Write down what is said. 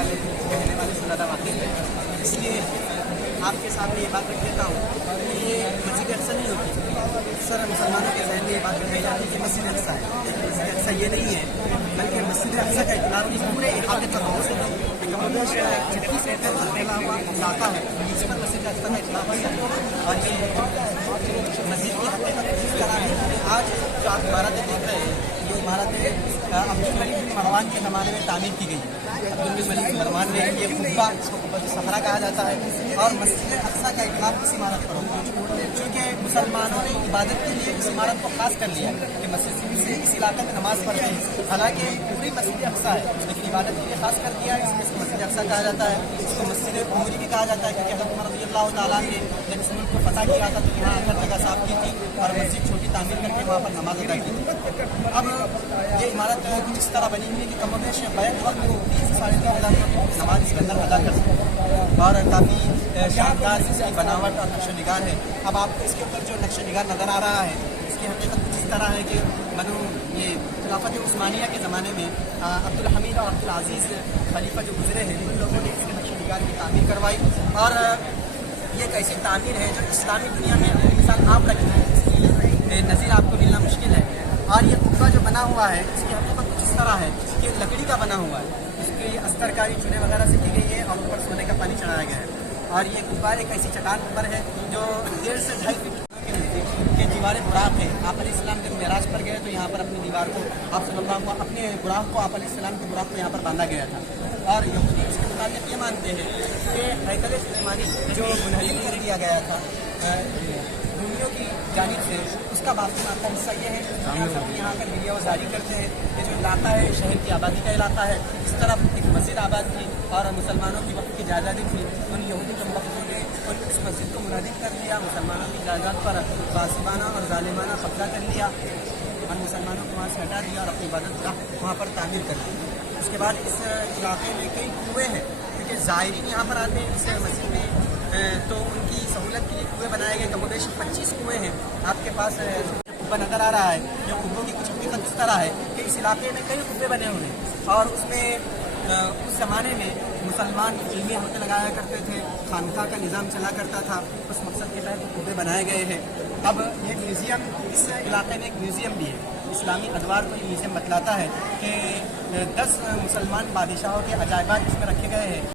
والے کہنے والے سے زیادہ واقع ہے، اس لیے آپ کے سامنے یہ بات رکھ دیتا ہوں کہ یہ مسجد اقصی نہیں ہوتی. اکثر مسلمانوں کے ذہن میں یہ بات رکھی جاتی ہے کہ مسجد اقصی ہے. مسجد اقصی یہ نہیں ہے، بلکہ مسجد اقصی کا اطلاق اس پورے احاطے پر ہو سکتا ہے. چھٹی سے پھیلا ہوا علاقہ ہے جس پر مسجد اقصی کا اطلاق ہوتا ہے. اور یہ مسجد کی حقیقت اس طرح ہے کہ آج جو آپ عمارتیں دیکھ رہے ہیں، یہ عمارتیں عبدالملک بن مروان کے زمانے میں تعمیر کی گئی ہے. عبدالملک بن مروان نے یہ قبہ، اس کو قبۃ الصخرہ کہا جاتا ہے، اور مسجد اقصی کا اطلاق اس عمارت پر ہوتا ہے. چونکہ مسلمانوں نے عبادت کے لیے اس عمارت کو خاص کر لیا کہ مسجد سے اس علاقے میں نماز پڑھتے ہیں، حالانکہ پوری مسجد اقصی ہے لیکن عبادت کے لیے خاص کر دیا ہے، اس لیے اس کو مسجد اقصی کہا جاتا ہے. اس کو مسجد عمری بھی کہا جاتا ہے کیونکہ حضرت عمر رضی اللہ تعالیٰ نے جب اس ملک کو فتح کیا تھا تو یہاں آ کر جگہ صاف کی تھی اور مسجد چھوٹی تعمیر کر کے وہاں پر نماز ادا کی تھی. اب یہ عمارت کچھ اس طرح بنی ہوئی ہے کہ کم و بیش بیک وقت 3 سے 3.5 ہزار نماز اس کے اندر ادا کر سکتے ہیں اور کافی شاندار اس کی بناوٹ اور نقش و نگار ہے. اب آپ کو اس کے اوپر جو نقش و نگار نظر آ رہا ہے اس کی حقیقت کچھ اس طرح ہے کہ یہ خلافت عثمانیہ کے زمانے میں عبدالحمید اور عبدالعزیز خلیفہ جو گزرے ہیں ان لوگوں نے اس کے نقش و نگار کی تعمیر کروائی. اور یہ ایک ایسی تعمیر ہے جو اسلامی دنیا میں اپنی مثال آپ رکھتی ہے، اس کی نظیر آپ کو ملنا مشکل ہے. اور یہ قبہ جو بنا ہوا ہے اس کی حقیقت کچھ اس طرح ہے کہ لکڑی کا بنا ہوا ہے، اس کی استرکاری چولہے وغیرہ سے کی گئی ہے اور اوپر سونے کا پانی چڑھایا گیا ہے. اور یہ قبہ ایک ایسی چٹان پر ہے جو 1.5 سے 2.5 فٹ کے نزدیک کے دیوار براق ہے. آپ علیہ السلام جب معراج پر گئے تو یہاں پر اپنی دیوار کو آپ صلی اللہ علیہ وسلم اپنے براق کو آپ علیہ السلام کے براق کو یہاں پر باندھا گیا تھا. اور یہودی اس کے مطابق یہ مانتے ہیں کہ ہیکل سلیمانی جو منحرف کر دیا گیا تھا رومیوں کی جانب سے، اس کا باقی کا حصہ یہ ہے کہ سب یہاں پر میڈیا جاری کرتے ہیں. یہ جو علاقہ ہے شہر کی آبادی کا علاقہ ہے، اس طرف ایک مسجد آباد تھی اور مسلمانوں کی وقت کی جائیدادیں تھی. ان یہودی کو وقت ہو گئے اور اس مسجد کو منہدم کر دیا، مسلمانوں کی جائیداد پر غاصبانہ اور ظالمانہ قبضہ کر لیا اور مسلمانوں کو وہاں سے ہٹا دیا اور اپنی عبادت گاہ وہاں پر تعمیر کر دی. اس کے بعد اس علاقے میں کئی کنویں ہیں کیونکہ زائرین یہاں پر آتے ہیں اس مسجد میں، تو ان کی سہولت کے لیے کنویں بنائے گئے. کم و بیش 25 کنویں ہیں. آپ کے پاس کنواں نظر آ رہا ہے. جو کنووں کی کچھ حقیقت اس طرح ہے کہ اس علاقے میں کئی کنویں بنے ہوئے ہیں اور اس میں اس زمانے میں مسلمان علمی حلقے لگایا کرتے تھے، خانقاہ کا نظام چلا کرتا تھا. اس مقصد کے تحت کنویں بنائے گئے ہیں. اب یہ میوزیم، اس علاقے میں ایک میوزیم بھی ہے. اسلامی ادوار کو یہ میوزیم بتلاتا ہے کہ 10 مسلمان بادشاہوں کے عجائبات اس میں رکھے گئے ہیں.